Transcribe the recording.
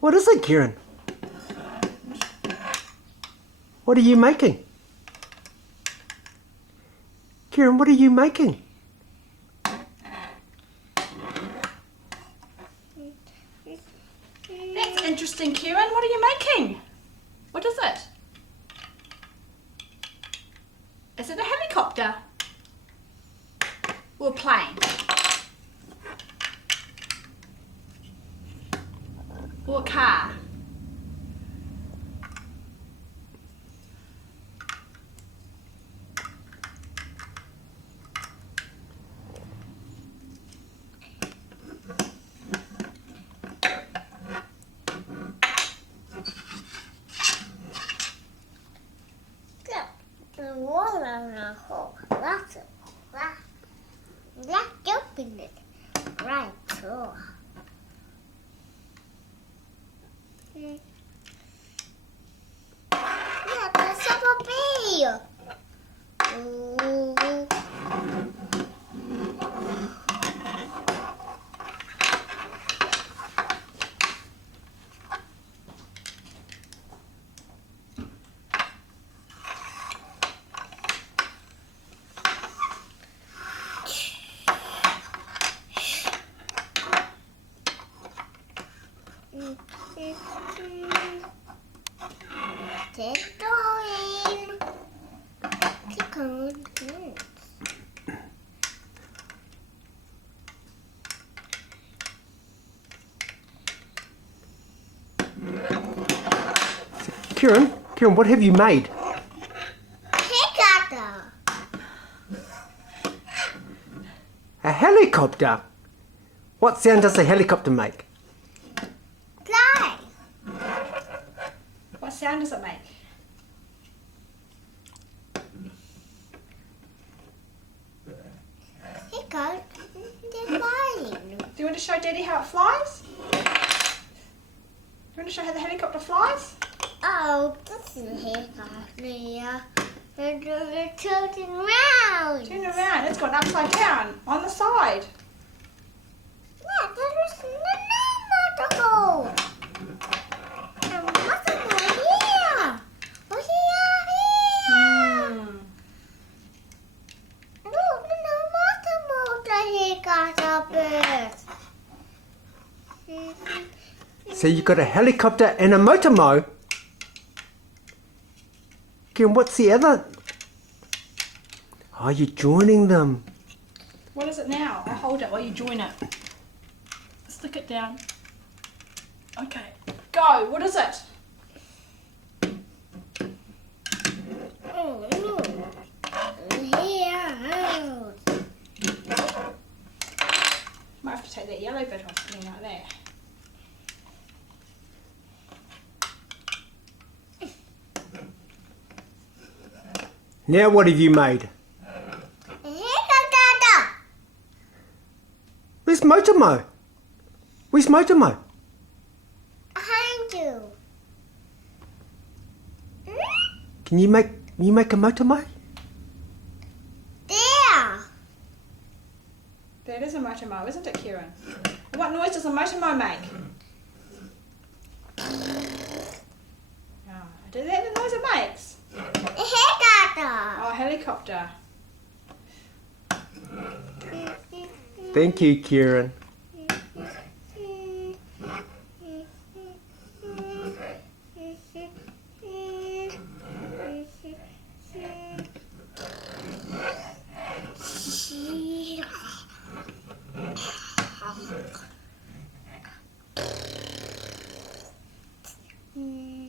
What is it, Kieran? What are you making? Kieran, what are you making? That's interesting, Kieran. What are you making? What is it? Is it a helicopter? Or a plane? Or a car? The water in the hole. Let's open it. Right through. Yeah, that's a bee. Keep going. Keep going. Kieran, what have you made? Helicopter. A helicopter? What sound does a helicopter make? Fly. What sound does it make? Here goes. They're flying. Do you want to show Daddy how it flies? Do you want to show how the helicopter flies? Oh, this is a helicopter. Yeah. They're tilting around. Turn around. It's gone upside down on the side. Yeah, there's no motorhole. The motorhole here. Oh, here. Look, the motorhole helicopter. So you've got a helicopter and a motormo? Kieran, what's the other? Oh, you're joining them. What is it now? I'll hold it while you join it. Stick it down. Okay. Go. What is it? Oh, no. Here. Might have to take that yellow bit off something like that. Now what have you made? Helicopter. Where's Motomo? Where's Motomo? Behind you. Can you make a Motomo? There. That is a motormo, isn't it, Kieran? And what noise does a motormo make? Oh, is that the noise it makes? A helicopter. Oh, helicopter. Thank you, Kieran.